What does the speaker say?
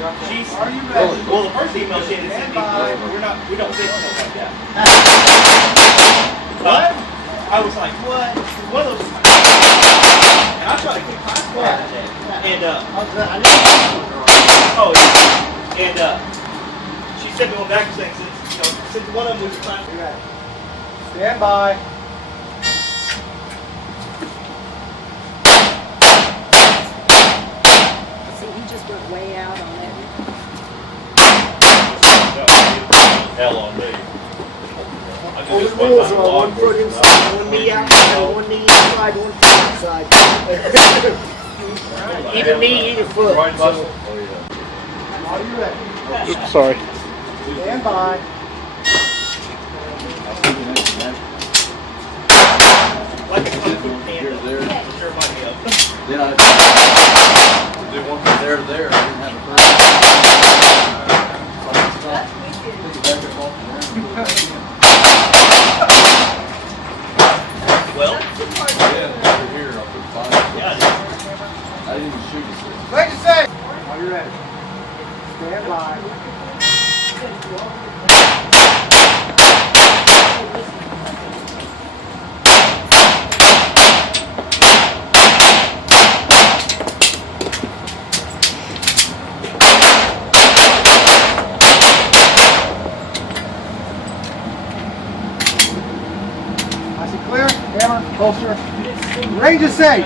She's well, the first email she had sent me, we don't fix stuff like that. What? I was like, what? One of those. And I tried to keep my squad today. And she sent me one back saying, since one of them was trying to. Stand by. See, he just went way out on that. Hell on me. All the rules are one foot inside, one knee outside, one knee inside, one foot inside. Either knee, either foot. Right muscle. So. Are you ready? Sorry. Stand by. Like a kung fu panda. There. Sure might be up. Then I did one from there to there. I didn't have a first. Well, Yeah, over here. I'll put 5. yeah. I didn't even shoot it. Wait a second. Are you ready? Stand by. Clear, hammer, holster. Range is safe.